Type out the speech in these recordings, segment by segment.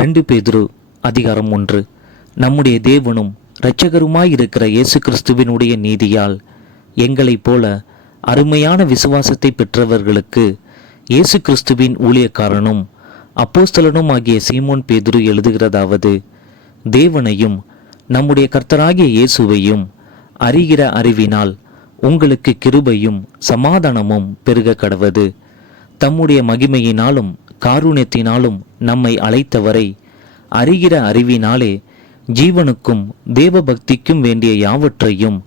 2 பேதுரு அதிகாரம் 1. நம்முடைய தேவனும் இரட்சகருமாயிருக்கிற இயேசு கிறிஸ்துவினுடைய நீதியால் எங்களைப் போல அருமையான விசுவாசத்தை பெற்றவர்களுக்கு இயேசு கிறிஸ்துவின் ஊழியக்காரனும் அப்போஸ்தலனும் ஆகிய சீமோன் பேதுரு எழுதுகிறதாவது: தேவனையும் நம்முடைய கர்த்தராகிய இயேசுவையும் அறிகிற அறிவினால் உங்களுக்கு கிருபையும் சமாதானமும் பெருக கடவது. தம்முடைய மகிமையினாலும் காருண்யத்தினாலும் நம்மை அழைத்தவரை அறிகிற அறிவினாலே ஜீவனுக்கும் தேவ பக்திக்கும் வேண்டிய யாவற்றையும்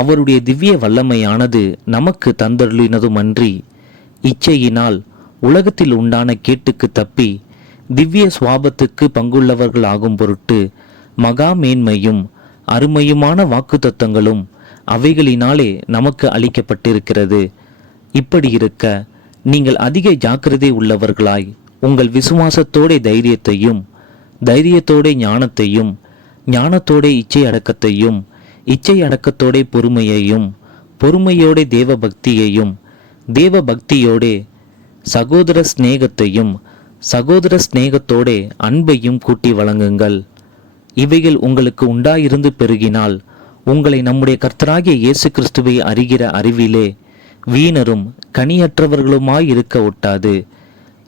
அவருடைய திவ்ய வல்லமையானது நமக்கு தந்தருளினதுமன்றி, இச்சையினால் உலகத்தில் உண்டான கேட்டுக்கு தப்பி திவ்ய சுவாபத்துக்கு பங்குள்ளவர்கள் ஆகும் பொருட்டு மகா மேன்மையும் அருமையுமான வாக்குத்தத்தங்களும் அவைகளினாலே நமக்கு அளிக்கப்பட்டிருக்கிறது. இப்படி இருக்க நீங்கள் அதிக ஜாக்கிரதை உள்ளவர்களாய் உங்கள் விசுவாசத்தோட தைரியத்தோட ஞானத்தையும், ஞானத்தோட இச்சை அடக்கத்தையும், இச்சை அடக்கத்தோட பொறுமையையும், பொறுமையோட தேவ பக்தியையும், தேவ பக்தியோட சகோதர சிநேகத்தையும், சகோதர சிநேகத்தோட அன்பையும் கூட்டி வழங்குங்கள். இவைகள் உங்களுக்கு உண்டாயிருந்து பெருகினால் உங்களை நம்முடைய கர்த்தராகிய இயேசு கிறிஸ்துவை அறிகிற அறிவிலே வீணரும் கனியற்றவர்களுமாயிருக்க ஒட்டாது.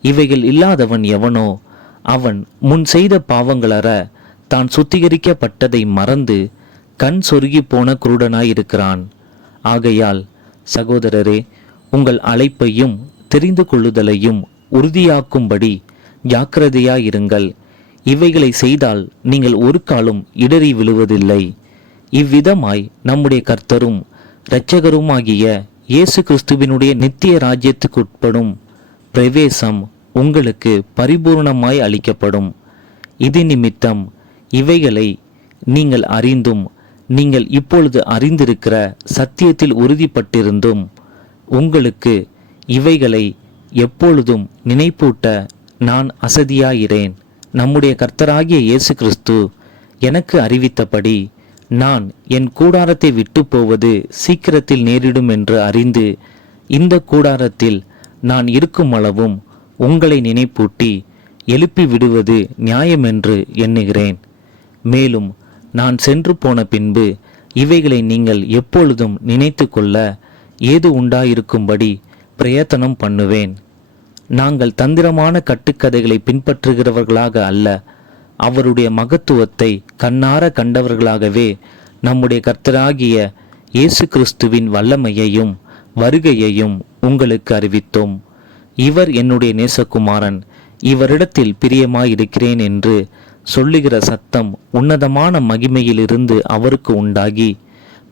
இவைகள் இல்லாதவன் எவனோ அவன் முன் செய்த பாவங்களற தான் சுத்திகரிக்கப்பட்டதை மறந்து கண் சொருகி போன குருடனாயிருக்கிறான். ஆகையால் சகோதரரே, உங்கள் அழைப்பையும் தெரிந்து கொள்ளுதலையும் உறுதியாக்கும்படி ஜாக்கிரதையாயிருங்கள். இவைகளை செய்தால் நீங்கள் ஒரு காலம் இடறி விழுவதில்லை. இவ்விதமாய் நம்முடைய கர்த்தரும் இரட்சகருமாகிய இயேசு கிறிஸ்துவினுடைய நித்திய ராஜ்யத்துக்குட்படும் பிரவேசம் உங்களுக்கு பரிபூர்ணமாய் அளிக்கப்படும். இது நிமித்தம் இவைகளை நீங்கள் அறிந்தும் நீங்கள் இப்பொழுது அறிந்திருக்கிற சத்தியத்தில் உறுதிப்பட்டிருந்தும் உங்களுக்கு இவைகளை எப்பொழுதும் நினைப்பூட்ட நான் அசதியாயிரேன். நம்முடைய கர்த்தராகிய இயேசு கிறிஸ்து எனக்கு அறிவித்தபடி நான் என் கூடாரத்தை விட்டு போவது சீக்கிரத்தில் நேரிடும் என்று அறிந்து இந்த கூடாரத்தில் நான் இருக்கும் அளவும் உங்களை நினைப்பூட்டி எழுப்பி விடுவது நியாயமென்று எண்ணுகிறேன். மேலும் நான் சென்று போன பின்பு இவைகளை நீங்கள் எப்பொழுதும் நினைத்து கொள்ள ஏது உண்டாயிருக்கும்படி பிரயத்தனம் பண்ணுவேன். நாங்கள் தந்திரமான கட்டுக்கதைகளை பின்பற்றுகிறவர்களாக அல்ல, அவருடைய மகத்துவத்தை கண்ணார கண்டவர்களாகவே நம்முடைய கர்த்தராகிய இயேசு கிறிஸ்துவின் வல்லமையையும் வருகையையும் உங்களுக்கு அறிவித்தோம். இவர் என்னுடைய நேசகுமாரன், இவரிடத்தில் பிரியமாயிருக்கிறேன் என்று சொல்லுகிற சத்தம் உன்னதமான மகிமையிலிருந்து அவருக்கு உண்டாகி,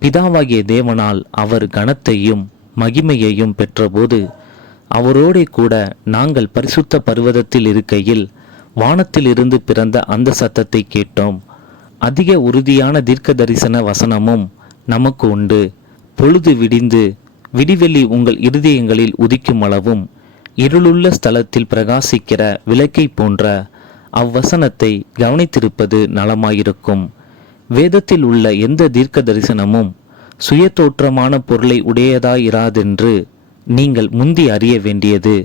பிதாவாகிய தேவனால் அவர் கனத்தையும் மகிமையையும் பெற்றபோது அவரோடே கூட நாங்கள் பரிசுத்த பர்வதத்தில் இருக்கையில் வானத்திலிருந்து பிறந்த அந்த சத்தத்தை கேட்டோம். அதிக உறுதியான தீர்க்க தரிசன வசனமும் நமக்கு உண்டு. பொழுது விடிந்து விடிவெள்ளி உங்கள் இருதயங்களில் உதிக்கும் அளவும் இருளுள்ள ஸ்தலத்தில் பிரகாசிக்கிற விளக்கை போன்ற அவ்வசனத்தை கவனித்திருப்பது நலமாயிருக்கும். வேதத்தில் உள்ள எந்த தீர்க்க தரிசனமும் சுய தோற்றமான பொருளை உடையதாயிராதென்று நீங்கள் முந்தி அறிய வேண்டியது.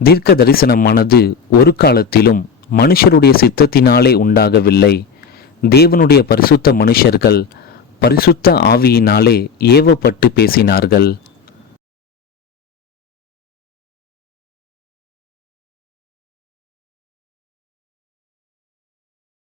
தீர்க்க தரிசனமானது ஒரு காலத்திலும் மனுஷருடைய சித்தத்தினாலே உண்டாகவில்லை. தேவனுடைய பரிசுத்த மனுஷர்கள் பரிசுத்த ஆவியினாலே ஏவப்பட்டு பேசினார்கள்.